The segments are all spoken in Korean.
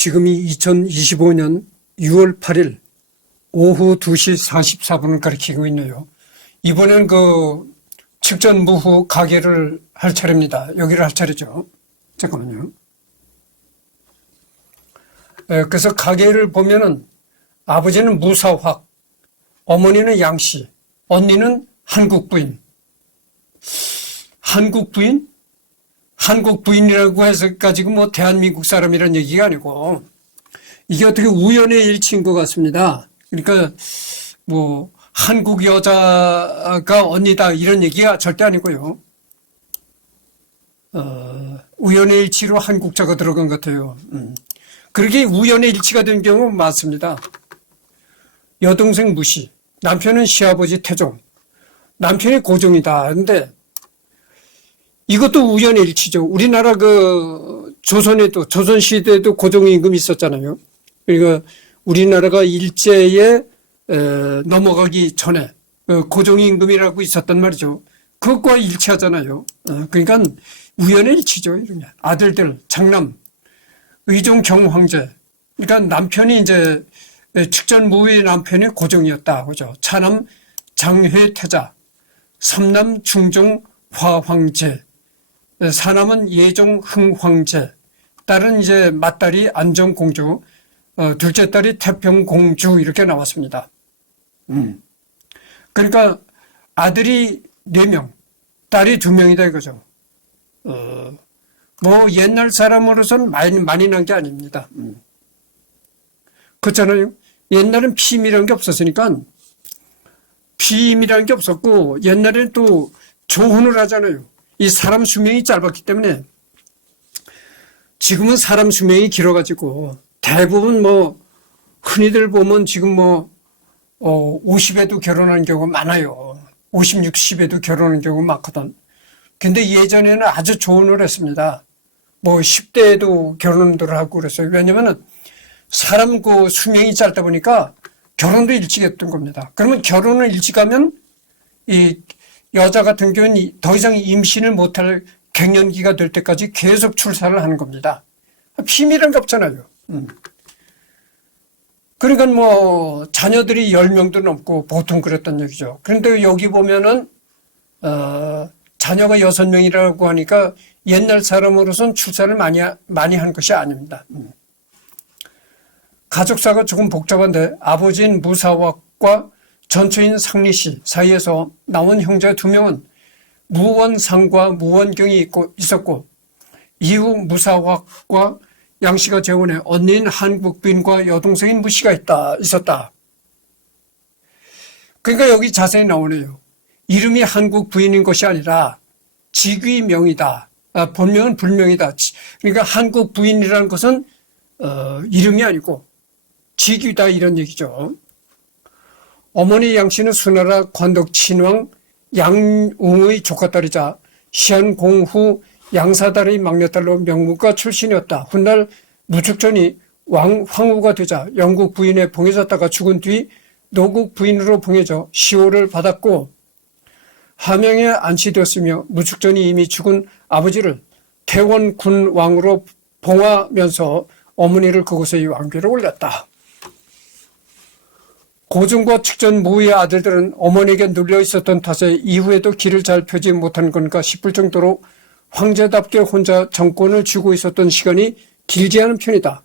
지금이 2025년 6월 8일 오후 2시 44분을 가리키고 있네요. 이번엔 측전무후 가계를 할 차례입니다. 여기를 할 차례죠. 잠깐만요. 그래서 가계를 보면은 아버지는 무사확, 어머니는 양씨, 언니는 한국부인. 한국부인? 한국부인이라고 해서 가지고 대한민국 사람이라는 얘기가 아니고 이게 어떻게 우연의 일치인 것 같습니다. 그러니까 한국 여자가 언니다 이런 얘기가 절대 아니고요. 우연의 일치로 한국자가 들어간 것 같아요. 그렇게 우연의 일치가 된 경우 많습니다. 여동생 무시, 남편은 시아버지 태종, 남편이 고종이다. 근데 이것도 우연의 일치죠. 우리나라 조선에도, 조선시대에도 고종임금이 있었잖아요. 그러니까 우리나라가 일제에 넘어가기 전에 고종임금이라고 있었단 말이죠. 그것과 일치하잖아요. 그러니까 우연의 일치죠. 이런 게. 아들들, 장남, 의종 경황제. 그러니까 남편이 이제 측전무후의 남편이 고종이었다. 그죠. 차남 장회태자, 삼남 중종 화황제, 사남은 예종 흥황제, 딸은 이제 맏딸이 안정공주, 둘째 딸이 태평공주 이렇게 나왔습니다. 그러니까 아들이 4명, 딸이 2명이다 이거죠. 옛날 사람으로서는 많이 난 게 아닙니다. 그렇잖아요. 옛날엔 피임이라는 게 없었으니까 피임이라는 게 없었고 옛날에는 또 조혼을 하잖아요. 이 사람 수명이 짧았기 때문에 지금은 사람 수명이 길어가지고 대부분 흔히들 보면 지금 50에도 결혼하는 경우가 많아요. 50, 60에도 결혼하는 경우가 많거든. 근데 예전에는 아주 조혼을 했습니다. 10대에도 결혼들 하고 그랬어요. 왜냐면은 사람 수명이 짧다 보니까 결혼도 일찍 했던 겁니다. 그러면 결혼을 일찍 하면 이 여자 같은 경우는 더 이상 임신을 못할 갱년기가 될 때까지 계속 출산을 하는 겁니다. 피임이란 게 없잖아요. 그러니까 자녀들이 10명도 넘고 보통 그랬던 얘기죠. 그런데 여기 보면은 자녀가 6명이라고 하니까 옛날 사람으로서는 출산을 많이 한 것이 아닙니다. 가족사가 조금 복잡한데 아버지인 무사확과 전처인 상리씨 사이에서 나온 형제 2명은 무원상과 무원경이 있었고 이후 무사확과 양씨가 재혼해 언니인 한국부인과 여동생인 무씨가 있었다. 그러니까 여기 자세히 나오네요. 이름이 한국부인인 것이 아니라 직위명이다. 본명은 불명이다. 그러니까 한국부인이라는 것은 이름이 아니고 직위다 이런 얘기죠. 어머니 양씨는 수나라 관덕 친왕 양웅의 조카딸이자 시한공후 양사달의 막내딸로 명문가 출신이었다. 훗날 무축전이 왕 황후가 되자 영국 부인에 봉해졌다가 죽은 뒤 노국 부인으로 봉해져 시호를 받았고 함양에 안치되었으며 무축전이 이미 죽은 아버지를 태원군 왕으로 봉하면서 어머니를 그곳에 왕비로 올렸다. 고종과 측전무후의 아들들은 어머니에게 눌려 있었던 탓에 이후에도 길을 잘 펴지 못한 건가 싶을 정도로 황제답게 혼자 정권을 쥐고 있었던 시간이 길지 않은 편이다.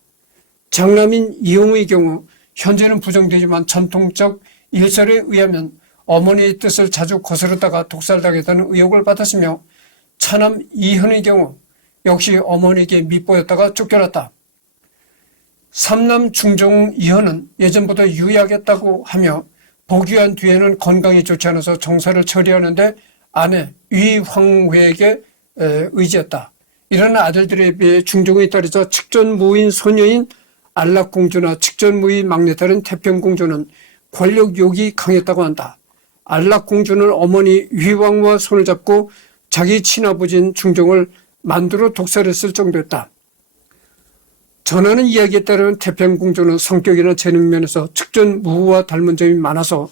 장남인 이용의 경우 현재는 부정되지만 전통적 일설에 의하면 어머니의 뜻을 자주 거스르다가 독살당했다는 의혹을 받았으며 차남 이현의 경우 역시 어머니에게 밉보였다가 쫓겨났다. 삼남 중종 이현은 예전보다 유의하겠다고 하며 복위한 뒤에는 건강이 좋지 않아서 정사를 처리하는데 아내 위황후에게 의지했다. 이런 아들들에 비해 중종의 딸이자 측전무후인 소녀인 안락공주나 측전무후의 막내딸인 태평공주는 권력욕이 강했다고 한다. 안락공주는 어머니 위황후와 손을 잡고 자기 친아버지인 중종을 만두로 독살했을 정도였다. 전하는 이야기에 따르면 태평공주는 성격이나 재능 면에서 측전무후와 닮은 점이 많아서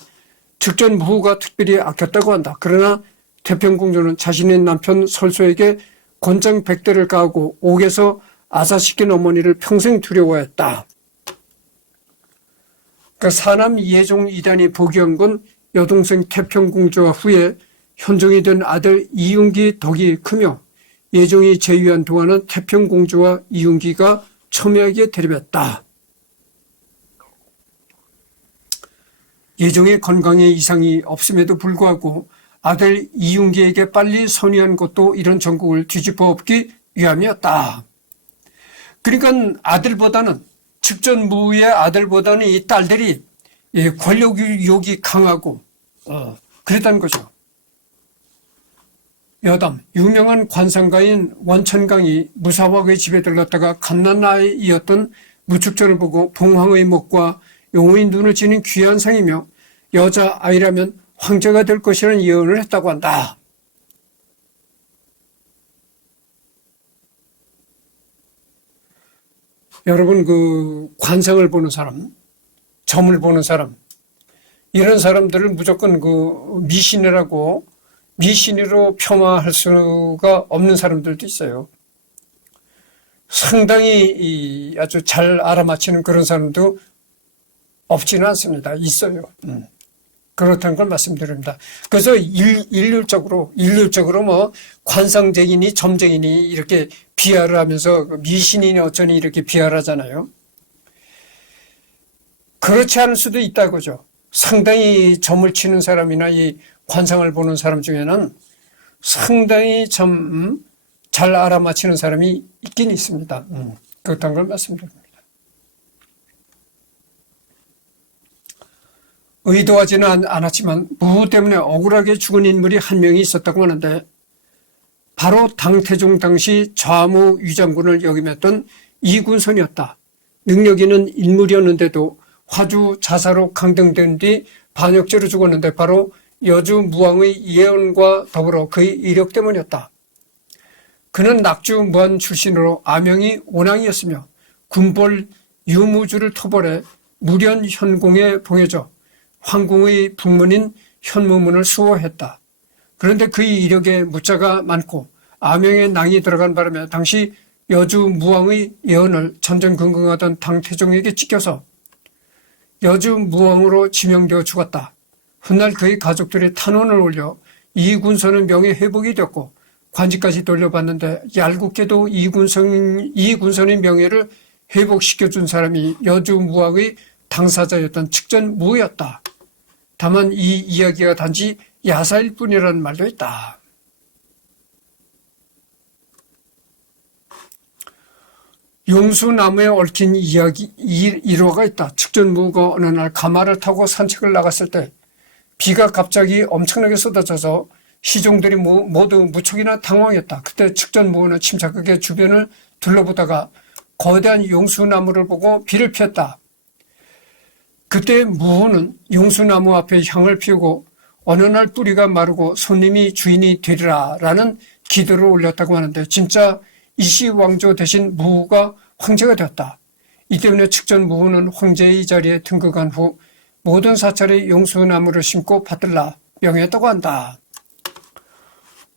측전무후가 특별히 아꼈다고 한다. 그러나 태평공주는 자신의 남편 설소에게 권장 100대를 가하고 옥에서 아사시킨 어머니를 평생 두려워했다. 그러니까 사남 예종 이단이 포기한 건 여동생 태평공주와 후에 현종이 된 아들 이윤기 덕이 크며 예종이 재위한 동안은 태평공주와 이윤기가 첨예하게 대립했다. 예종의 건강에 이상이 없음에도 불구하고 아들 이윤기에게 빨리 선의한 것도 이런 전국을 뒤집어 엎기 위함이었다. 그러니까 아들보다는 측전무의 아들보다는 이 딸들이 권력욕이 강하고 그랬다는 거죠. 여담, 유명한 관상가인 원천강이 무사박의 집에 들렀다가 갓난아이였던 무축전을 보고 봉황의 목과 용의 눈을 지닌 귀한 상이며 여자아이라면 황제가 될 것이라는 예언을 했다고 한다. 여러분, 그 관상을 보는 사람, 점을 보는 사람, 이런 사람들을 무조건 그 미신이라고 미신으로 폄하할 수가 없는 사람들도 있어요. 상당히 아주 잘 알아맞히는 그런 사람도 없지는 않습니다. 있어요. 그렇다는 걸 말씀드립니다. 그래서 일률적으로 뭐 관상쟁이니 점쟁이니 이렇게 비하를 하면서 미신이니 어쩌니 이렇게 비하를 하잖아요. 그렇지 않을 수도 있다고죠. 상당히 점을 치는 사람이나 이 관상을 보는 사람 중에는 상당히 참 잘 알아맞히는 사람이 있긴 있습니다. 그렇다는 걸 말씀드립니다. 의도하지는 않았지만 무후 때문에 억울하게 죽은 인물이 한 명이 있었다고 하는데 바로 당태종 당시 좌무 위장군을 역임했던 이군선이었다. 능력 있는 인물이었는데도 화주 자사로 강등된 뒤 반역죄로 죽었는데 바로 여주 무왕의 예언과 더불어 그의 이력 때문이었다. 그는 낙주 무한 출신으로 아명이 원왕이었으며 군벌 유무주를 토벌해 무련 현공에 봉해져 황궁의 북문인 현무문을 수호했다. 그런데 그의 이력에 무자가 많고 아명에 낭이 들어간 바람에 당시 여주 무왕의 예언을 전전긍긍하던 당태종에게 찍혀서 여주 무왕으로 지명되어 죽었다. 훗날 그의 가족들이 탄원을 올려 이군선은 명예 회복이 되었고 관직까지 돌려받는데 얄궂게도 이군선의 명예를 회복시켜준 사람이 여주 무왕의 당사자였던 측전무였다. 다만 이 이야기가 단지 야사일 뿐이라는 말도 있다. 용수나무에 얽힌 이야기 일화가 있다. 측전무가 어느 날 가마를 타고 산책을 나갔을 때 비가 갑자기 엄청나게 쏟아져서 시종들이 모두 무척이나 당황했다. 그때 측전무는 침착하게 주변을 둘러보다가 거대한 용수나무를 보고 비를 피했다. 그때 무후는 용수나무 앞에 향을 피우고 어느 날 뿌리가 마르고 손님이 주인이 되리라 라는 기도를 올렸다고 하는데 진짜 이시왕조 대신 무후가 황제가 되었다. 이 때문에 측전 무후는 황제의 자리에 등극한 후 모든 사찰에 용수나무를 심고 받들라 명했다고 한다.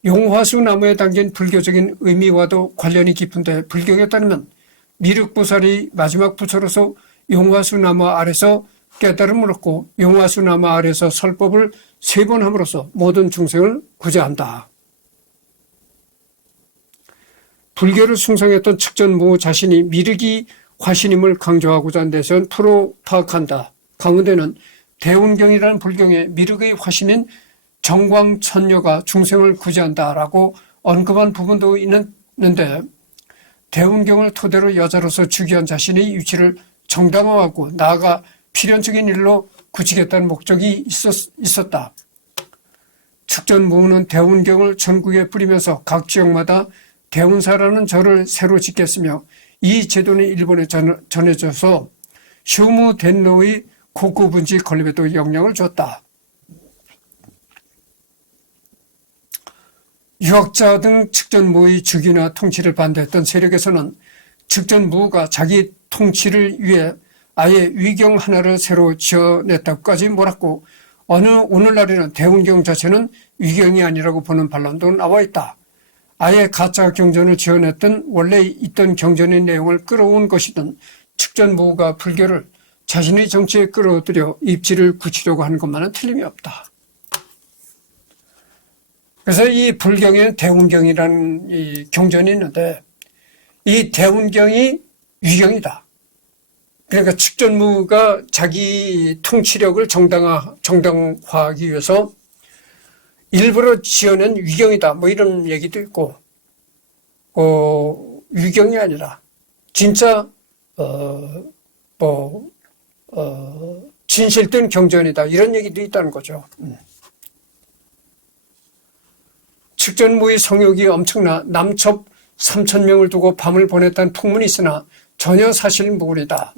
용화수나무에 담긴 불교적인 의미와도 관련이 깊은데 불경에 따르면 미륵보살이 마지막 부처로서 용화수나무 아래서 깨달음을 얻고 용화수나무 아래서 설법을 3번 함으로써 모든 중생을 구제한다. 불교를 숭상했던 측전무 자신이 미륵이 화신임을 강조하고자 한 데선 프로 파악한다. 가운데는 대운경이라는 불경에 미륵의 화신인 정광천녀가 중생을 구제한다라고 언급한 부분도 있는데 대운경을 토대로 여자로서 주기한 자신의 위치를 정당화하고 나아가 필연적인 일로 굳히겠다는 목적이 있었다. 측전무후는 대운경을 전국에 뿌리면서 각 지역마다 대운사라는 절을 새로 짓겠으며 이 제도는 일본에 전해져서 쇼무 덴노의 고구분지 건립에도 영향을 줬다. 유학자 등 측전무의 즉위나 통치를 반대했던 세력에서는 측전무가 자기 통치를 위해 아예 위경 하나를 새로 지어냈다고까지 몰았고 오늘날에는 대운경 자체는 위경이 아니라고 보는 반론도 나와 있다. 아예 가짜 경전을 지어냈던 원래 있던 경전의 내용을 끌어온 것이든 측전무후가 불교를 자신의 정치에 끌어들여 입지를 굳히려고 하는 것만은 틀림이 없다. 그래서 이 불경에 대운경이라는 이 경전이 있는데 이 대운경이 위경이다. 그러니까 측전무가 자기 통치력을 정당화하기 위해서 일부러 지어낸 위경이다. 뭐 이런 얘기도 있고, 위경이 아니라 진짜 진실된 경전이다. 이런 얘기도 있다는 거죠. 측전무의 성욕이 엄청나 남첩 3,000명을 두고 밤을 보냈다는 풍문이 있으나 전혀 사실무근이다.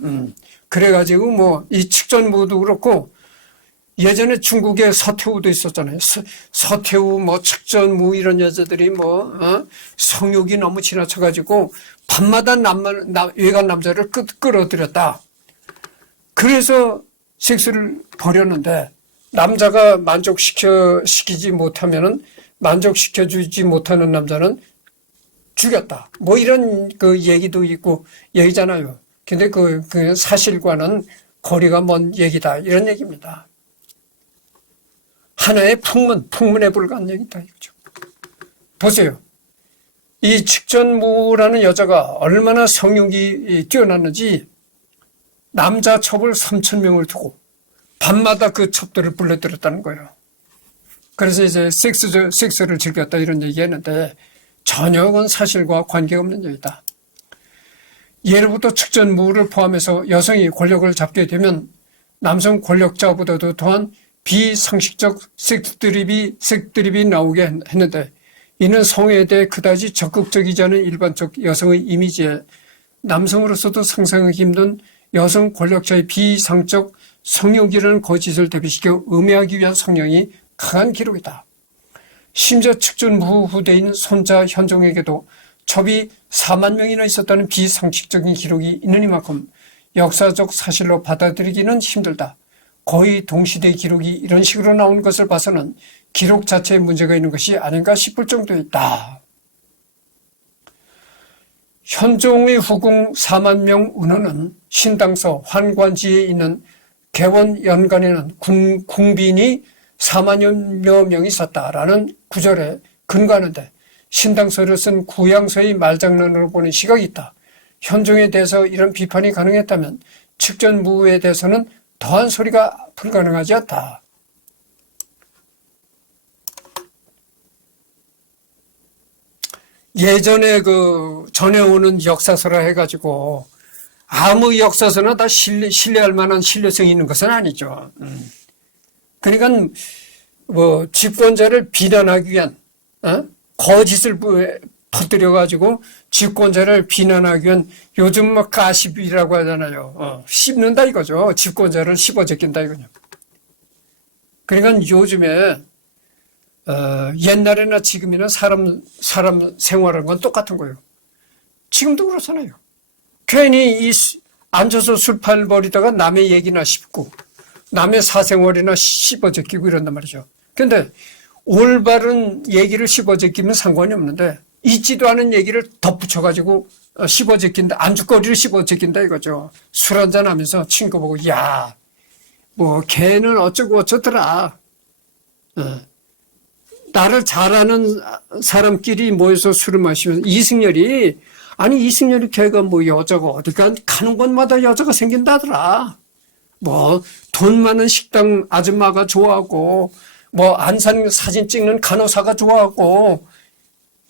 그래가지고 뭐 이 측전무도 그렇고 예전에 중국에 서태후도 있었잖아요. 서태후 뭐 측전무 이런 여자들이 성욕이 너무 지나쳐가지고 밤마다 외간 남자를 끌어들였다. 그래서 섹스를 벌였는데 남자가 만족시키지 못하면은 만족시켜주지 못하는 남자는 죽였다. 뭐 이런 그 얘기도 있고 얘기잖아요. 근데 그 사실과는 거리가 먼 얘기다. 이런 얘기입니다. 하나의 풍문에 불과한 얘기다. 이거죠. 보세요. 이 측전무라는 여자가 얼마나 성욕이 뛰어났는지 남자 첩을 3,000명을 두고 밤마다 그 첩들을 불러들였다는 거예요. 그래서 이제 섹스를 즐겼다 이런 얘기했는데 전혀 그건 사실과 관계없는 얘기다. 예로부터 측전무를 포함해서 여성이 권력을 잡게 되면 남성 권력자보다도 더한 비상식적 섹드립이 나오게 했는데 이는 성에 대해 그다지 적극적이지 않은 일반적 여성의 이미지에 남성으로서도 상상하기 힘든 여성 권력자의 비상적 성욕이라는 거짓을 대비시켜 음해하기 위한 성향이 강한 기록이다. 심지어 측전무후 후대인 손자 현종에게도 첩이 4만 명이나 있었다는 비상식적인 기록이 있는 이만큼 역사적 사실로 받아들이기는 힘들다. 거의 동시대 기록이 이런 식으로 나온 것을 봐서는 기록 자체에 문제가 있는 것이 아닌가 싶을 정도였다. 현종의 후궁 4만 명 은호는 신당서 환관지에 있는 개원 연간에는 궁빈이 4만여 명이 있었다라는 구절에 근거하는데 신당서를 쓴 구양서의 말장난으로 보는 시각이 있다. 현종에 대해서 이런 비판이 가능했다면 측전무후에 대해서는 더한 소리가 불가능하지 않다. 예전에 전해오는 역사서라 해가지고 아무 역사서나 다 신뢰할 만한 신뢰성이 있는 것은 아니죠. 그러니까 집권자를 비난하기 위한 거짓을 퍼뜨려가지고 집권자를 비난하기 위한 요즘 가십이라고 하잖아요. 씹는다 이거죠. 집권자를 씹어제낀다 이거죠. 그러니까 요즘에 옛날이나 지금이나 사람 생활하는 건 똑같은 거예요. 지금도 그렇잖아요. 괜히 앉아서 술팔 버리다가 남의 얘기나 씹고 남의 사생활이나 씹어제끼고 이런단 말이죠. 근데 올바른 얘기를 씹어제끼면 상관이 없는데 있지도 않은 얘기를 덧붙여가지고 씹어제낀다. 안주거리를 씹어제낀다 이거죠. 술 한잔 하면서 친구 보고 야, 걔는 어쩌고 어쩌더라. 나를 잘 아는 사람끼리 모여서 술을 마시면서 이승열이 걔가 여자가 어디 가는 곳마다 여자가 생긴다더라. 돈 많은 식당 아줌마가 좋아하고 안산 사진 찍는 간호사가 좋아하고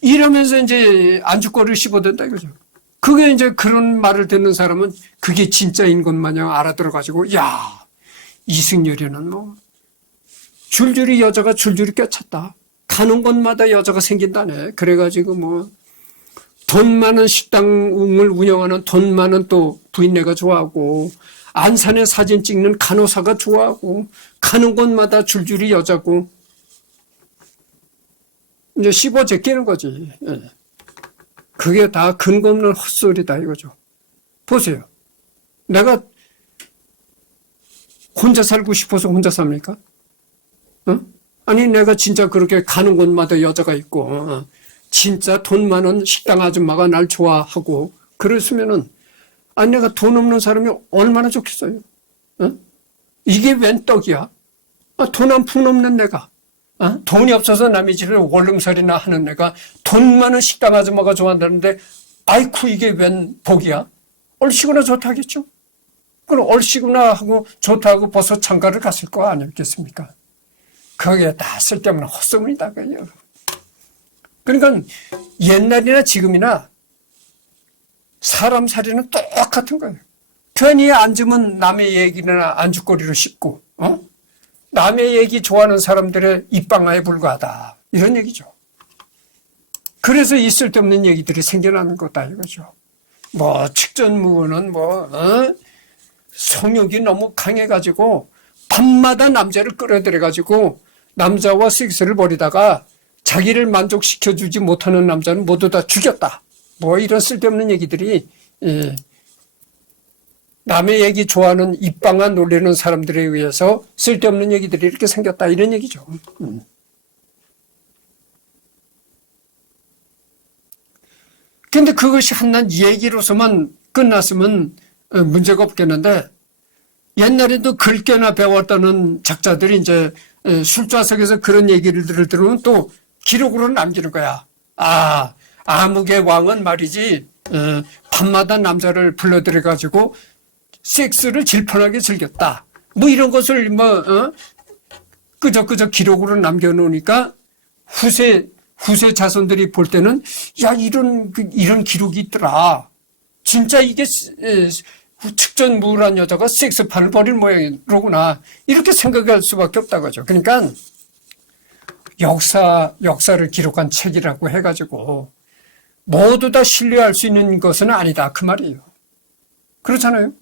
이러면서 이제 안주거리를 씹어댄다 이거죠. 그게 이제 그런 말을 듣는 사람은 그게 진짜인 것 마냥 알아들어가지고 야, 이승열이는 줄줄이 여자가 줄줄이 껴찼다. 가는 곳마다 여자가 생긴다네. 그래가지고 돈 많은 식당을 운영하는 돈 많은 또 부인네가 좋아하고 안산에 사진 찍는 간호사가 좋아하고 가는 곳마다 줄줄이 여자고 이제 씹어 제끼는 거지. 그게 다 근거 없는 헛소리다 이거죠. 보세요. 내가 혼자 살고 싶어서 혼자 삽니까? 아니 내가 진짜 그렇게 가는 곳마다 여자가 있고 진짜 돈 많은 식당 아줌마가 날 좋아하고 그랬으면은 아니 내가 돈 없는 사람이 얼마나 좋겠어요. 어? 이게 웬 떡이야? 돈 한 푼 없는 내가 돈이 없어서 남의 집에 원룸살이나 하는 내가 돈 많은 식당 아줌마가 좋아한다는데 아이쿠 이게 웬 복이야? 얼씨구나 좋다겠죠? 그럼 얼씨구나 하고 좋다고 벌써 장가를 갔을 거 아니겠습니까? 그게 다 쓸데없는 헛소문이다. 그러니까 옛날이나 지금이나 사람 살이는 똑같은 거예요. 괜히 앉으면 남의 얘기나 안주거리로 씹고 남의 얘기 좋아하는 사람들의 입방아에 불과하다. 이런 얘기죠. 그래서 이 쓸데없는 얘기들이 생겨나는 거다 이거죠. 뭐 측전무는 성욕이 너무 강해가지고 밤마다 남자를 끌어들여가지고 남자와 섹스를 벌이다가 자기를 만족시켜주지 못하는 남자는 모두 다 죽였다. 뭐 이런 쓸데없는 얘기들이 남의 얘기 좋아하는 입방아 놀리는 사람들에 의해서 쓸데없는 얘기들이 이렇게 생겼다 이런 얘기죠. 그런데 그것이 한낱 얘기로서만 끝났으면 문제가 없겠는데 옛날에도 글깨나 배웠다는 작자들이 이제 술좌석에서 그런 얘기를 들으면 또 기록으로 남기는 거야. 아무개 왕은 말이지 밤마다 남자를 불러들여가지고 섹스를 질펀하게 즐겼다. 뭐 이런 것을 끄적끄적 기록으로 남겨놓으니까 후세 자손들이 볼 때는 야 이런 기록이 있더라. 진짜 이게 측전무란 여자가 섹스판을 벌일 모양이로구나. 이렇게 생각할 수밖에 없다고죠. 그러니까 역사를 기록한 책이라고 해가지고 모두 다 신뢰할 수 있는 것은 아니다. 그 말이에요. 그렇잖아요.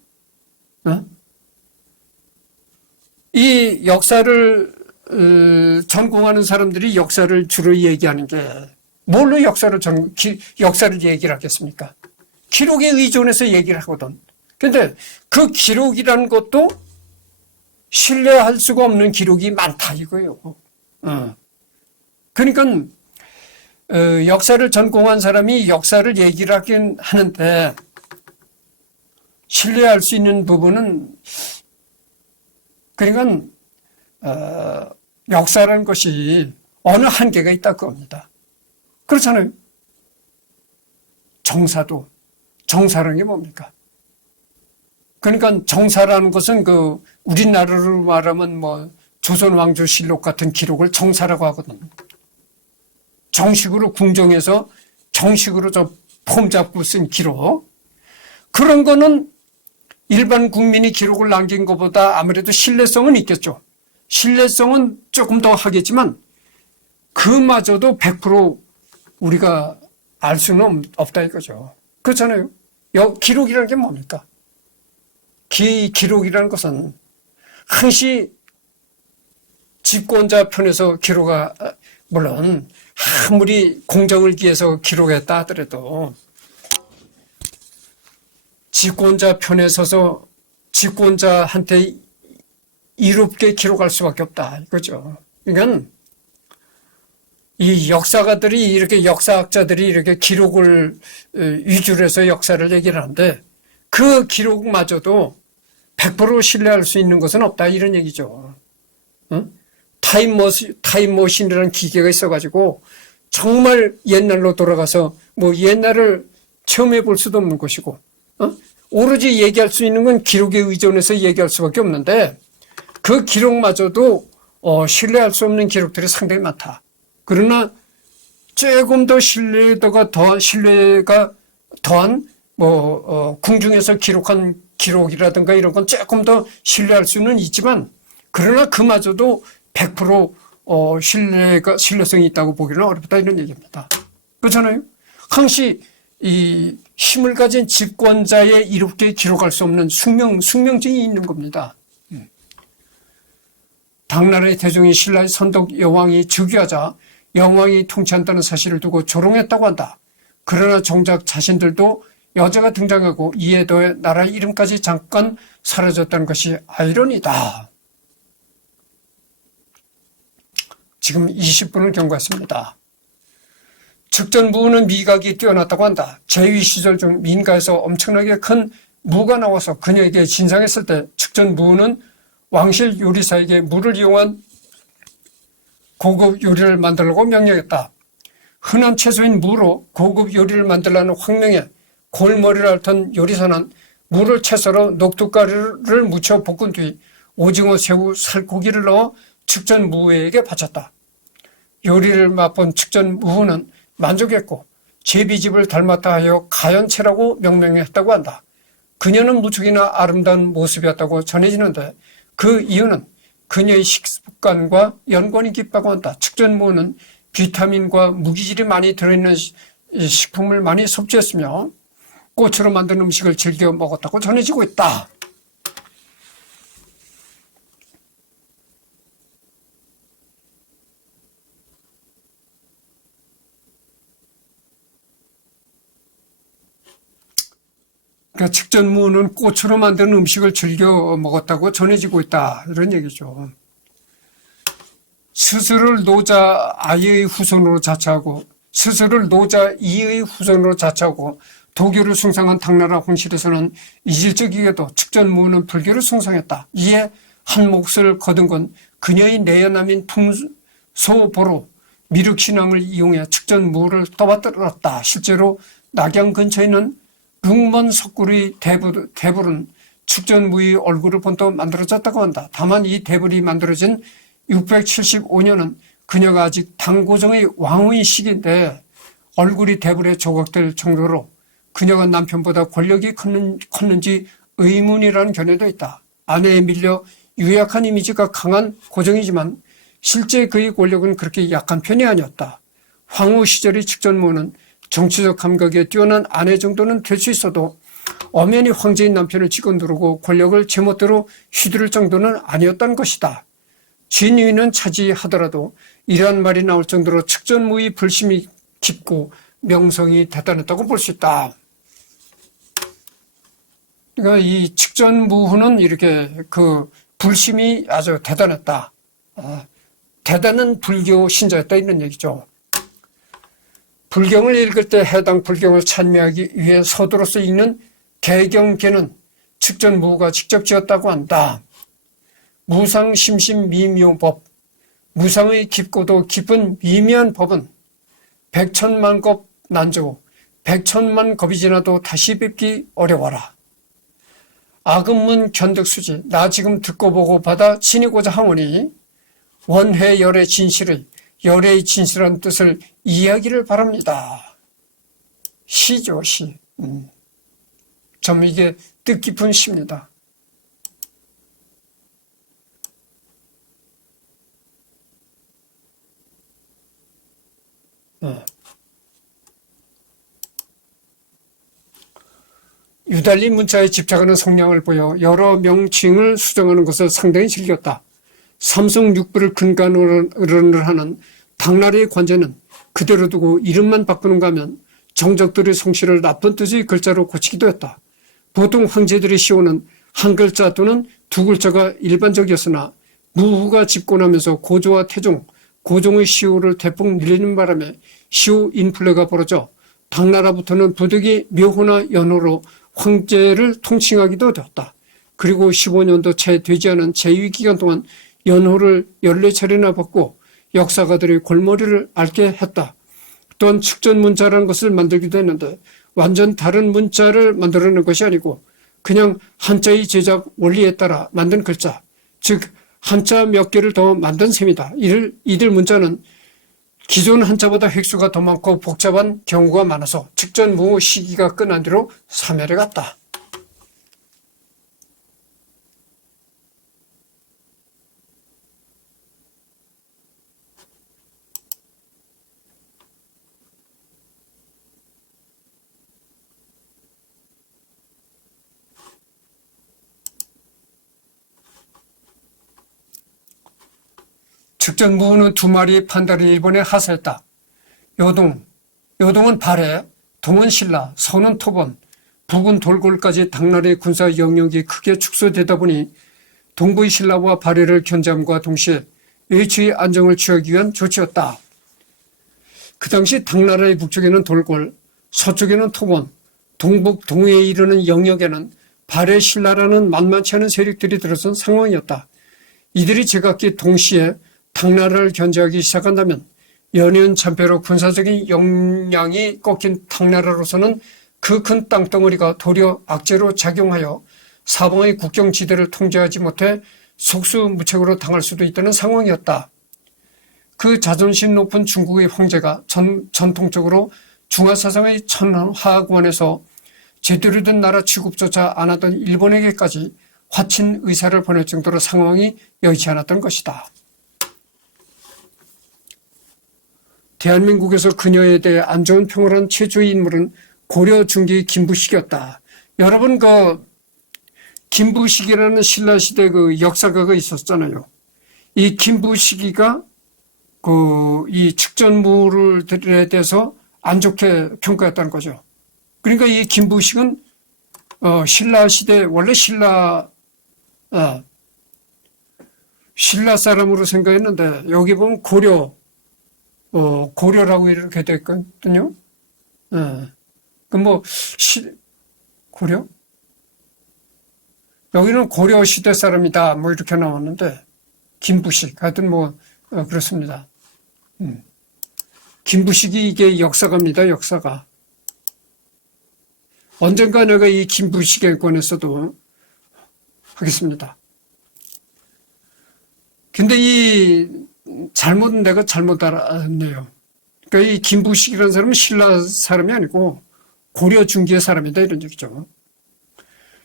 이 역사를 전공하는 사람들이 역사를 주로 얘기하는 게 뭘로 역사를 얘기를 하겠습니까? 기록에 의존해서 얘기를 하거든. 근데 그 기록이라는 것도 신뢰할 수가 없는 기록이 많다 이거예요. 그러니까 역사를 전공한 사람이 역사를 얘기를 하긴 하는데 신뢰할 수 있는 부분은 그러니까 역사라는 것이 어느 한계가 있다 그겁니다. 그렇잖아요. 정사라는 게 뭡니까? 그러니까 정사라는 것은 우리나라로 말하면 조선 왕조실록 같은 기록을 정사라고 하거든요. 정식으로 궁정에서 정식으로 폼 잡고 쓴 기록. 그런 거는 일반 국민이 기록을 남긴 것보다 아무래도 신뢰성은 있겠죠. 신뢰성은 조금 더 하겠지만 그마저도 100% 우리가 알 수는 없다 이거죠. 그렇잖아요. 기록이라는 게 뭡니까? 기록이라는 것은 항시 집권자 편에서 물론 아무리 공정을 기해서 기록했다 하더라도 집권자 편에 서서 집권자한테 이롭게 기록할 수밖에 없다 이거죠. 그러니까 이 역사가들이 역사학자들이 이렇게 기록을 위주로 해서 역사를 얘기를 하는데 그 기록마저도 100% 신뢰할 수 있는 것은 없다 이런 얘기죠. 타임머신이라는 기계가 있어가지고 정말 옛날로 돌아가서 옛날을 체험해 볼 수도 없는 것이고 오로지 얘기할 수 있는 건 기록에 의존해서 얘기할 수밖에 없는데 그 기록마저도 신뢰할 수 없는 기록들이 상당히 많다. 그러나 조금 더 신뢰가 더한 궁중에서 기록한 기록이라든가 이런 건 조금 더 신뢰할 수는 있지만 그러나 그마저도 100% 신뢰성이 있다고 보기는 어렵다 이런 얘기입니다. 그렇잖아요. 항시 이 힘을 가진 집권자에 이롭게 기록할 수 없는 숙명증이 있는 겁니다. 당나라의 대종인 신라의 선덕 여왕이 즉위하자 영왕이 통치한다는 사실을 두고 조롱했다고 한다. 그러나 정작 자신들도 여자가 등장하고 이에 더해 나라 이름까지 잠깐 사라졌다는 것이 아이러니다. 지금 20분을 경과했습니다. 측전무는 미각이 뛰어났다고 한다. 제위 시절 중 민가에서 엄청나게 큰 무가 나와서 그녀에게 진상했을 때 측전무는 왕실 요리사에게 무를 이용한 고급 요리를 만들라고 명령했다. 흔한 채소인 무로 고급 요리를 만들라는 황명에 골머리를 앓던 요리사는 무를 채썰어 녹두가루를 묻혀 볶은 뒤 오징어, 새우, 살코기를 넣어 측전무에게 바쳤다. 요리를 맛본 측전무는 만족했고 제비집을 닮았다 하여 가연체라고 명명했다고 한다. 그녀는 무척이나 아름다운 모습이었다고 전해지는데 그 이유는 그녀의 식습관과 연관이 깊다고 한다. 측전무는 비타민과 무기질이 많이 들어있는 식품을 많이 섭취했으며 꽃으로 만든 음식을 즐겨 먹었다고 전해지고 있다. 그러니까 측전무는 꽃으로 만든 음식을 즐겨 먹었다고 전해지고 있다. 이런 얘기죠. 스스로를 노자 아이의 후손으로 자처하고 스스로를 노자 이의 후손으로 자처하고 도교를 숭상한 당나라 황실에서는 이질적이게도 측전무는 불교를 숭상했다. 이에 한 몫을 거둔 건 그녀의 내연남인 풍소보로 미륵신앙을 이용해 측전무를 떠받들었다. 실제로 낙양 근처에 있는 룽먼 석굴의 대불은 측전무의 얼굴을 본떠 만들어졌다고 한다. 다만 이 대불이 만들어진 675년은 그녀가 아직 당고정의 왕의 시기인데 얼굴이 대불에 조각될 정도로 그녀가 남편보다 권력이 컸는지 의문이라는 견해도 있다. 아내에 밀려 유약한 이미지가 강한 고정이지만 실제 그의 권력은 그렇게 약한 편이 아니었다. 황후 시절의 측전무는 정치적 감각에 뛰어난 아내 정도는 될 수 있어도 엄연히 황제인 남편을 찍어 누르고 권력을 제멋대로 휘두를 정도는 아니었다는 것이다. 진위는 차지하더라도 이러한 말이 나올 정도로 측전무의 불심이 깊고 명성이 대단했다고 볼 수 있다. 그러니까 이 측전무는 이렇게 그 불심이 아주 대단했다. 대단한 불교 신자였다 이런 얘기죠. 불경을 읽을 때 해당 불경을 찬미하기 위해 서두로서 읽는 개경계는 측전무가 직접 지었다고 한다. 무상심심미묘법, 무상의 깊고도 깊은 미미한 법은 백천만 겁 난조, 백천만 겁이 지나도 다시 뵙기 어려워라. 악은문 견득수지, 나 지금 듣고 보고 받아 지니고자 하오니 원회 열의 진실의 열의 진실한 뜻을 이해하기를 바랍니다. 시죠, 시. 참 이게 뜻깊은 시입니다. 유달리 문자에 집착하는 성향을 보여 여러 명칭을 수정하는 것을 상당히 즐겼다. 삼성 6부를 근간으로 하는 당나라의 관제는 그대로 두고 이름만 바꾸는가 하면 정적들의 성씨를 나쁜 뜻의 글자로 고치기도 했다. 보통 황제들의 시호는 한 글자 또는 두 글자가 일반적이었으나 무후가 집권하면서 고조와 태종, 고종의 시호를 대폭 늘리는 바람에 시호 인플레가 벌어져 당나라부터는 부득이 묘호나 연호로 황제를 통칭하기도 되었다. 그리고 15년도 채 되지 않은 제위 기간 동안 연호를 14차례나 받고 역사가들의 골머리를 앓게 했다. 또한 측전문자라는 것을 만들기도 했는데 완전 다른 문자를 만들어낸 것이 아니고 그냥 한자의 제작 원리에 따라 만든 글자, 즉 한자 몇 개를 더 만든 셈이다. 이들 문자는 기존 한자보다 획수가 더 많고 복잡한 경우가 많아서 측전무 시기가 끝난 뒤로 사멸해 갔다. 측전무는 2마리 판다를 일본에 하사했다. 요동은 발해, 동은 신라, 서는 토번, 북은 돌골까지 당나라의 군사 영역이 크게 축소되다 보니 동부의 신라와 발해를 견제함과 동시에 일치의 안정을 취하기 위한 조치였다. 그 당시 당나라의 북쪽에는 돌궐, 서쪽에는 토본, 동북 동해에 이르는 영역에는 발해 신라라는 만만치 않은 세력들이 들어선 상황이었다. 이들이 제각기 동시에 당나라를 견제하기 시작한다면 연이은 참패로 군사적인 역량이 꺾인 당나라로서는 그 큰 땅덩어리가 도리어 악재로 작용하여 사방의 국경지대를 통제하지 못해 속수무책으로 당할 수도 있다는 상황이었다. 그 자존심 높은 중국의 황제가 전통적으로 중화사상의 천하권에서 제대로 된 나라 취급조차 안 하던 일본에게까지 화친 의사를 보낼 정도로 상황이 여의치 않았던 것이다. 대한민국에서 그녀에 대해 안 좋은 평을 한 최초의 인물은 고려 중기 김부식이었다. 여러분 김부식이라는 신라시대 역사가가 있었잖아요. 이 김부식이가 이 측전무들에 대해서 안 좋게 평가했다는 거죠. 그러니까 이 김부식은 신라시대 원래 신라 사람으로 생각했는데 여기 보면 고려라고 이렇게 됐거든요. 고려? 여기는 고려 시대 사람이다 이렇게 나왔는데 김부식 하여튼 그렇습니다. 김부식이 이게 역사가입니다. 역사가. 언젠가 내가 이 김부식에 관해서도 하겠습니다. 근데 내가 잘못 알았네요. 그러니까 이 김부식이라는 사람은 신라 사람이 아니고 고려 중기의 사람이다 이런 얘기죠.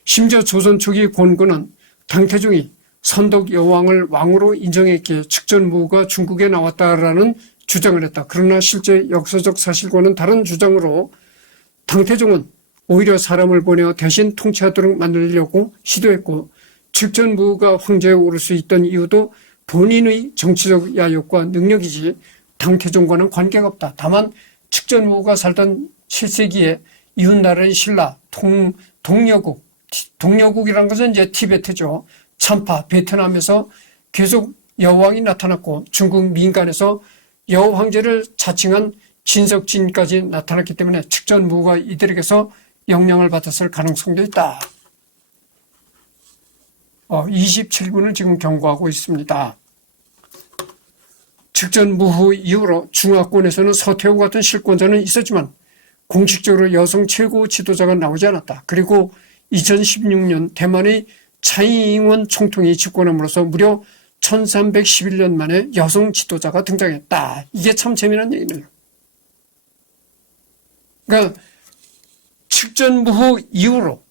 심지어 조선 초기 권군은 당태종이 선덕 여왕을 왕으로 인정했기에 측전무가 중국에 나왔다라는 주장을 했다. 그러나 실제 역사적 사실과는 다른 주장으로 당태종은 오히려 사람을 보내어 대신 통치하도록 만들려고 시도했고 측전무가 황제에 오를 수 있던 이유도 본인의 정치적 야욕과 능력이지 당태종과는 관계가 없다. 다만 측전무가 살던 7세기에 이웃나라인 신라, 동여국이라는 것은 이제 티베트죠. 참파, 베트남에서 계속 여왕이 나타났고 중국 민간에서 여왕제를 자칭한 진석진까지 나타났기 때문에 측전무가 이들에게서 영향을 받았을 가능성도 있다. 27분을 지금 경고하고 있습니다. 측전무후 이후로 중화권에서는 서태후 같은 실권자는 있었지만 공식적으로 여성 최고 지도자가 나오지 않았다. 그리고 2016년 대만의 차이잉원 총통이 집권함으로써 무려 1311년 만에 여성 지도자가 등장했다. 이게 참 재미난 얘기네요. 그러니까 측전무후 이후로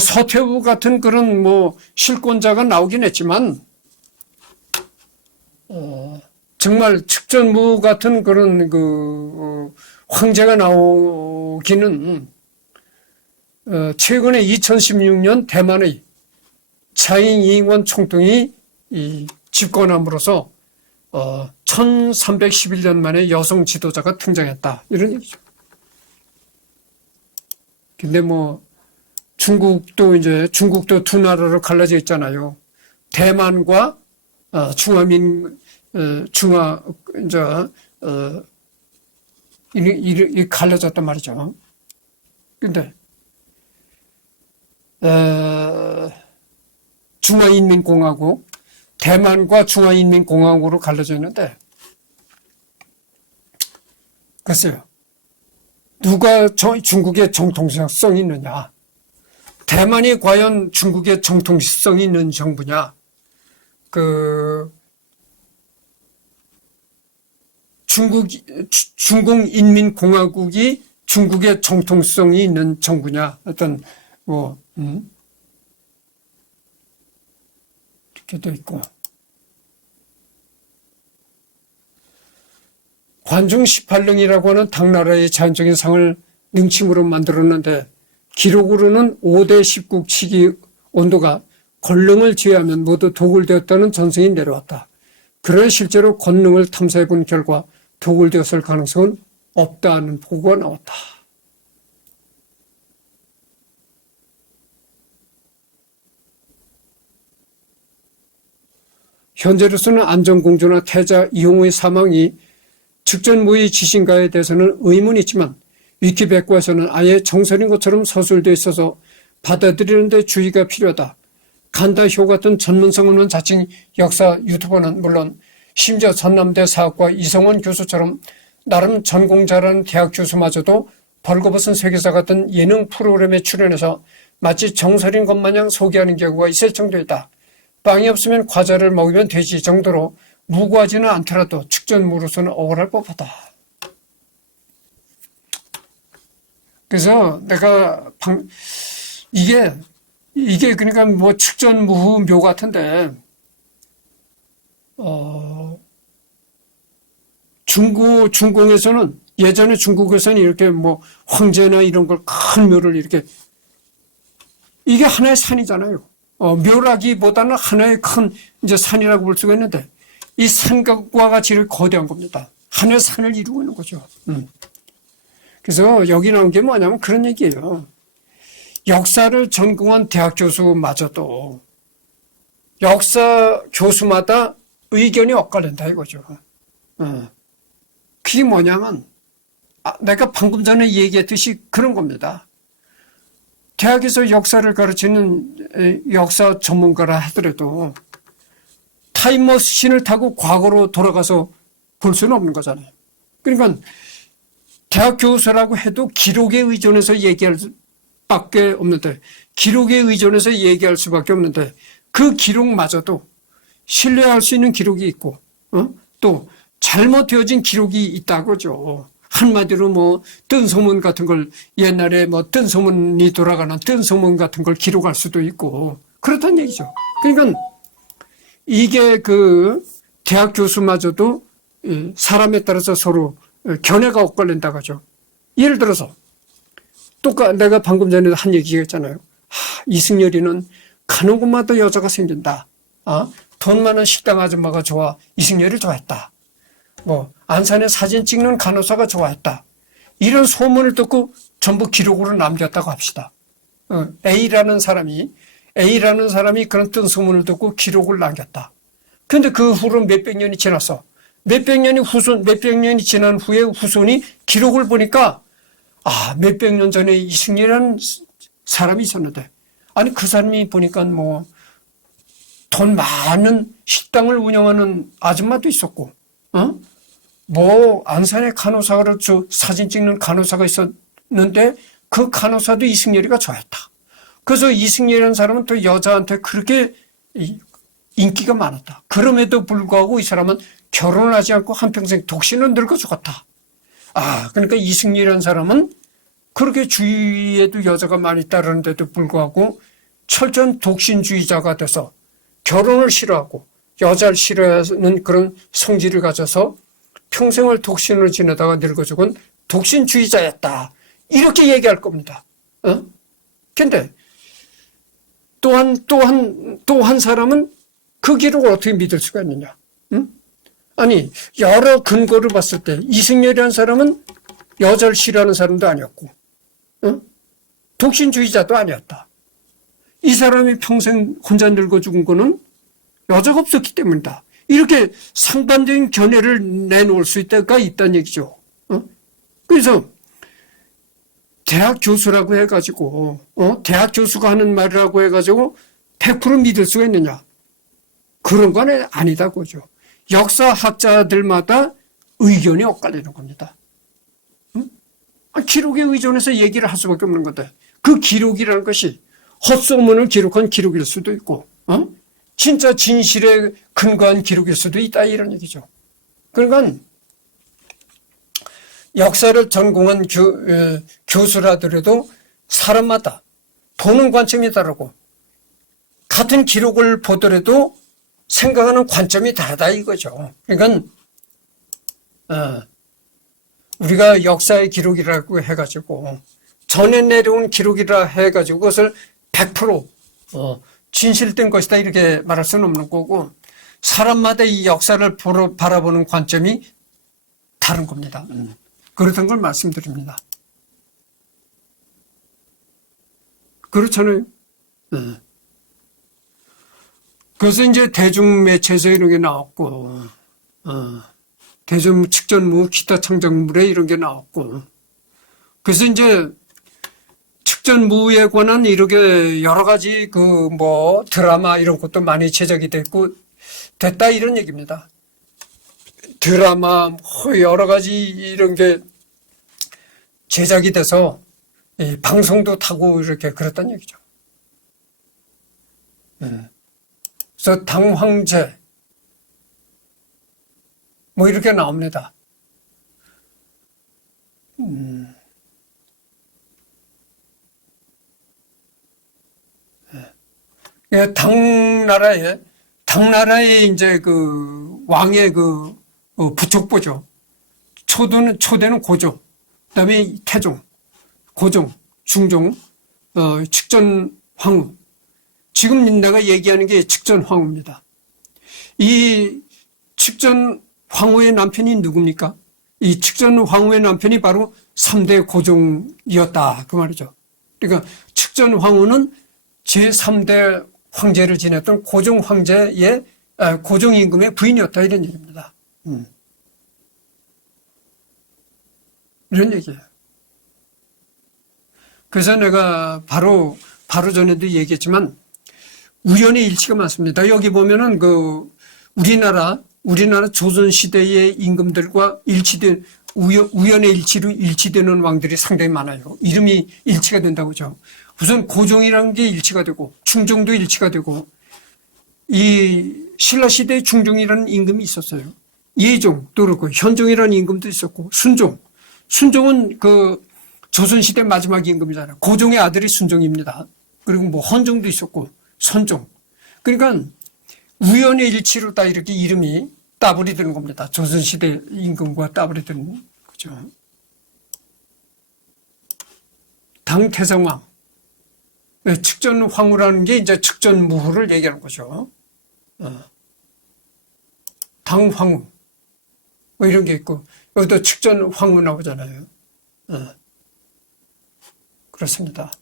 서태후 같은 그런 실권자가 나오긴 했지만 정말 측전무 같은 그런 황제가 나오기는 최근에 2016년 대만의 차이잉원 총통이 집권함으로써 1311년 만에 여성 지도자가 등장했다. 이런 얘기죠. 근데 중국도 두 나라로 갈라져 있잖아요. 대만과 이 갈라졌단 말이죠. 근데 중화인민공화국, 대만과 중화인민공화국으로 갈라져 있는데 글쎄요. 누가 중국의 정통성이 있느냐? 대만이 과연 중국의 정통성이 있는 정부냐? 중국인민공화국이 중국의 정통성이 있는 정부냐? 이렇게도 있고. 관중 18능이라고 하는 당나라의 자연적인 상을 능침으로 만들었는데 기록으로는 5대 10국 치기 온도가 권능을 제외하면 모두 도굴되었다는 전승이 내려왔다. 그러나 실제로 권능을 탐사해 본 결과 도굴되었을 가능성은 없다는 보고가 나왔다. 현재로서는 안전공주나 태자 이용우의 사망이 측전무의 지신가에 대해서는 의문이 있지만 위키백과에서는 아예 정설인 것처럼 서술되어 있어서 받아들이는 데 주의가 필요하다. 간다효 같은 전문성 없는 자칭 역사 유튜버는 물론 심지어 전남대 사학과 이성원 교수처럼 나름 전공자라는 대학 교수마저도 벌거벗은 세계사 같은 예능 프로그램에 출연해서 마치 정설인 것 마냥 소개하는 경우가 있을 정도이다. 빵이 없으면 과자를 먹으면 되지 정도로 무고하지는 않더라도 측전무로서는 억울할 법하다. 그래서 내가 이게 그러니까 뭐 측전무후 묘 같은데 중공에서는 예전에 중국에서는 이렇게 뭐 황제나 이런 걸 큰 묘를 이렇게 이게 하나의 산이잖아요. 묘라기보다는 하나의 큰 이제 산이라고 볼 수가 있는데 이 산과 같이 이렇게 거대한 겁니다. 하나의 산을 이루고 있는 거죠. 그래서 여기 나온 게 뭐냐면 그런 얘기예요. 역사를 전공한 대학 교수마저도 역사 교수마다 의견이 엇갈린다 이거죠. 그게 뭐냐면 내가 방금 전에 얘기했듯이 그런 겁니다. 대학에서 역사를 가르치는 역사 전문가라 하더라도 타임머신을 타고 과거로 돌아가서 볼 수는 없는 거잖아요. 그러니까 대학 교수라고 해도 기록에 의존해서 얘기할 수밖에 없는데 기록에 의존해서 얘기할 수밖에 없는데 그 기록마저도 신뢰할 수 있는 기록이 있고 또 잘못되어진 기록이 있다고죠. 한마디로 뭐 뜬소문 같은 걸 옛날에 뭐 뜬소문이 돌아가는 뜬소문 같은 걸 기록할 수도 있고 그렇다는 얘기죠. 그러니까 이게 그 대학 교수마저도 사람에 따라서 서로 견해가 엇갈린다고 하죠. 예를 들어서 내가 방금 전에 한 얘기가 있잖아요. 이승열이는 가는 곳마다 여자가 생긴다. 돈 많은 식당 아줌마가 좋아. 이승열이 좋아했다. 뭐 안산에 사진 찍는 간호사가 좋아했다. 이런 소문을 듣고 전부 기록으로 남겼다고 합시다. A라는 사람이 그런 뜬 소문을 듣고 기록을 남겼다. 그런데 그 후로 몇백 년이 지났어. 몇백 년이 지난 후에 후손이 기록을 보니까 몇백 년 전에 이승열이라는 사람이 있었는데 아니 그 사람이 보니까 뭐 돈 많은 식당을 운영하는 아줌마도 있었고 뭐 안산에 간호사로 사진 찍는 간호사가 있었는데 그 간호사도 이승열이가 좋아했다. 그래서 이승열이라는 사람은 또 여자한테 그렇게 인기가 많았다. 그럼에도 불구하고 이 사람은 결혼하지 않고 한평생 독신을 늙어 죽었다. 그러니까 이승열이라는 사람은 그렇게 주위에도 여자가 많이 따르는데도 불구하고 철저한 독신주의자가 돼서 결혼을 싫어하고 여자를 싫어하는 그런 성질을 가져서 평생을 독신으로 지내다가 늙어 죽은 독신주의자였다. 이렇게 얘기할 겁니다. 근데 또 한 사람은 그 기록을 어떻게 믿을 수가 있느냐? 아니, 여러 근거를 봤을 때 이승열이라는 사람은 여자를 싫어하는 사람도 아니었고, 독신주의자도 아니었다. 이 사람이 평생 혼자 늙어 죽은 거는 여자가 없었기 때문이다. 이렇게 상반된 견해를 내놓을 수 있다가 있다는 얘기죠. 그래서 대학 교수라고 해가지고 대학 교수가 하는 말이라고 해가지고 100% 믿을 수가 있느냐? 그런 건 아니다고죠. 역사학자들마다 의견이 엇갈리는 겁니다. 기록에 의존해서 얘기를 할 수밖에 없는 건데 그 기록이라는 것이 헛소문을 기록한 기록일 수도 있고 진짜 진실에 근거한 기록일 수도 있다 이런 얘기죠. 그러니까 역사를 전공한 교수라더라도 사람마다 보는 관점이 다르고 같은 기록을 보더라도 생각하는 관점이 다르다 이거죠. 그러니까 우리가 역사의 기록이라고 해가지고 전에 내려온 기록이라 해가지고 그것을 100% 진실된 것이다 이렇게 말할 수는 없는 거고 사람마다 이 역사를 바라보는 관점이 다른 겁니다. 그렇다는 걸 말씀드립니다. 그렇잖아요. 그래서 이제 대중매체에서 이런 게 나왔고, 대중 측전무, 기타 창작물에 이런 게 나왔고, 그래서 이제 측전무에 관한 이렇게 여러 가지 드라마 이런 것도 많이 제작이 됐다 이런 얘기입니다. 드라마 여러 가지 이런 게 제작이 돼서 방송도 타고 이렇게 그랬단 얘기죠. 그래서 당황제 뭐 이렇게 나옵니다. 당나라에 이제 그 왕의 부족보죠. 초대는 고종, 그다음에 태종, 고종, 중종, 측전황후. 지금 내가 얘기하는 게 측전황후입니다. 이 측전황후의 남편이 누굽니까? 이 측전황후의 남편이 바로 3대 고종이었다 그 말이죠. 그러니까 측전황후는 제3대 황제를 지냈던 고종 황제의 고종 임금의 부인이었다 이런 얘기입니다. 이런 얘기예요. 그래서 내가 바로 전에도 얘기했지만 우연의 일치가 많습니다. 여기 보면은 우리나라 조선 시대의 임금들과 우연의 일치로 일치되는 왕들이 상당히 많아요. 이름이 일치가 된다고 하죠. 우선 고종이라는 게 일치가 되고 중종도 일치가 되고 이 신라 시대에 중종이라는 임금이 있었어요. 예종도 그렇고 현종이라는 임금도 있었고 순종은 조선 시대 마지막 임금이잖아요. 고종의 아들이 순종입니다. 그리고 뭐 헌종도 있었고 선종. 그러니까 우연의 일치로 다 이렇게 이름이 따블이 되는 겁니다. 조선 시대 임금과 따블이 되는 거죠. 당태성왕. 측전황후라는 게 이제 측전무후를 얘기하는 거죠. 당황후. 뭐 이런 게 있고, 여기도 측전황후 나오잖아요. 그렇습니다.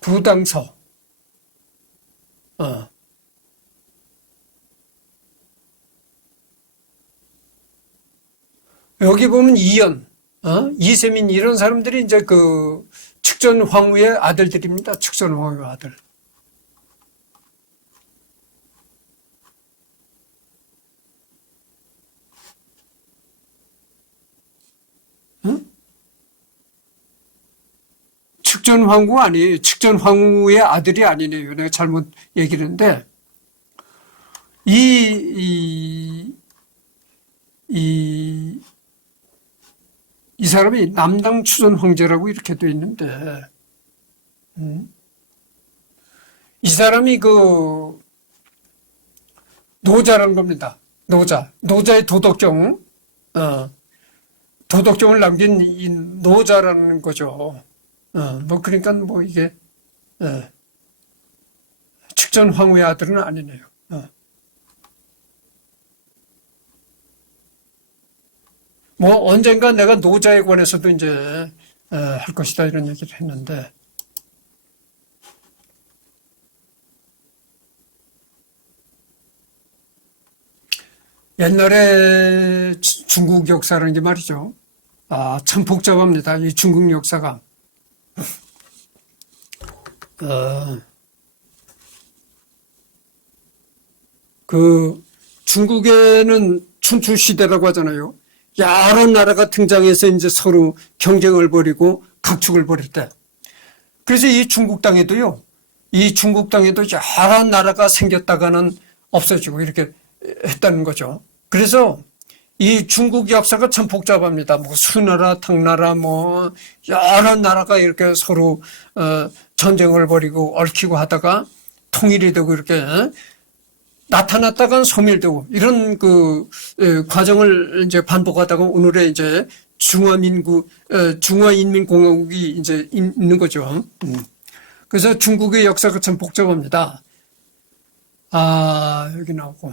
부당서. 여기 보면 이연, 이세민 이런 사람들이 이제 측전황후의 아들들입니다. 측전황후의 아들. 측전황후 아니에요. 측전황후의 아들이 아니네요. 내가 잘못 얘기를 했는데, 이 사람이 남당 추전 황제라고 이렇게 돼 있는데, 이 사람이 노자라는 겁니다. 노자의 도덕경, 도덕경을 남긴 이 노자라는 거죠. 그러니까 이게, 측전황후의 아들은 아니네요. 언젠가 내가 노자에 관해서도 이제, 할 것이다 이런 얘기를 했는데, 옛날에 중국 역사라는 게 말이죠. 참 복잡합니다. 이 중국 역사가. 중국에는 춘추시대라고 하잖아요. 여러 나라가 등장해서 이제 서로 경쟁을 벌이고 각축을 벌일 때. 그래서 이 중국 땅에도 여러 나라가 생겼다가는 없어지고 이렇게 했다는 거죠. 그래서 이 중국 역사가 참 복잡합니다. 수나라, 당나라, 여러 나라가 이렇게 서로, 전쟁을 벌이고 얽히고 하다가 통일이 되고 이렇게, 나타났다간 소멸되고 이런 과정을 이제 반복하다가 오늘의 이제 중화인민공화국이 이제 있는 거죠. 그래서 중국의 역사가 참 복잡합니다. 여기 나오고.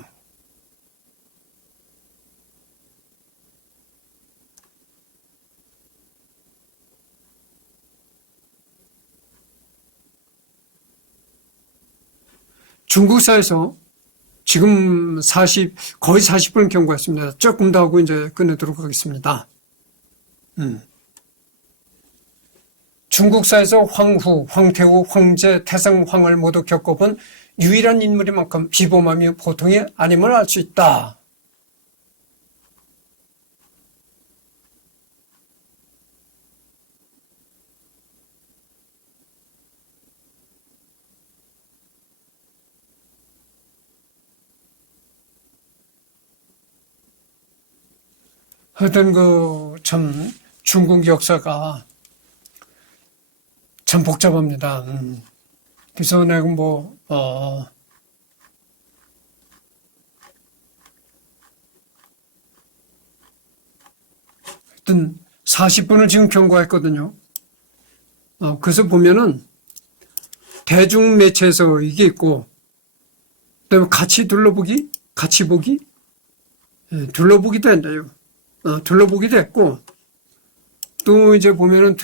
중국사에서 지금 거의 40분 경과했습니다. 조금 더 하고 이제 끝내도록 하겠습니다. 중국사에서 황후, 황태후, 황제, 태상황을 모두 겪어본 유일한 인물인 만큼 비범함이 보통이 아님을 알 수 있다. 하여튼 참 중국 역사가 참 복잡합니다. 그래서 내가 하여튼 40분을 지금 경과했거든요. 그래서 보면은 대중매체에서 이게 있고, 그다음에 같이 둘러보기, 같이 보기, 둘러보기도 한다요. 둘러보기도 했고, 또 이제 보면은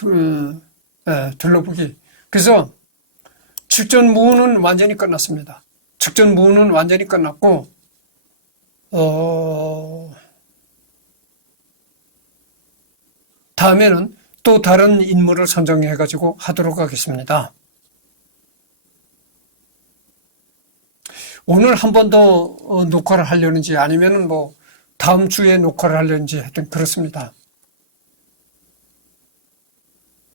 둘러보기. 그래서 측전무는 완전히 끝났습니다. 측전무는 완전히 끝났고, 다음에는 또 다른 인물을 선정해가지고 하도록 하겠습니다. 오늘 한 번 더 녹화를 하려는지 아니면은 다음 주에 녹화를 하려는지 하여튼 그렇습니다.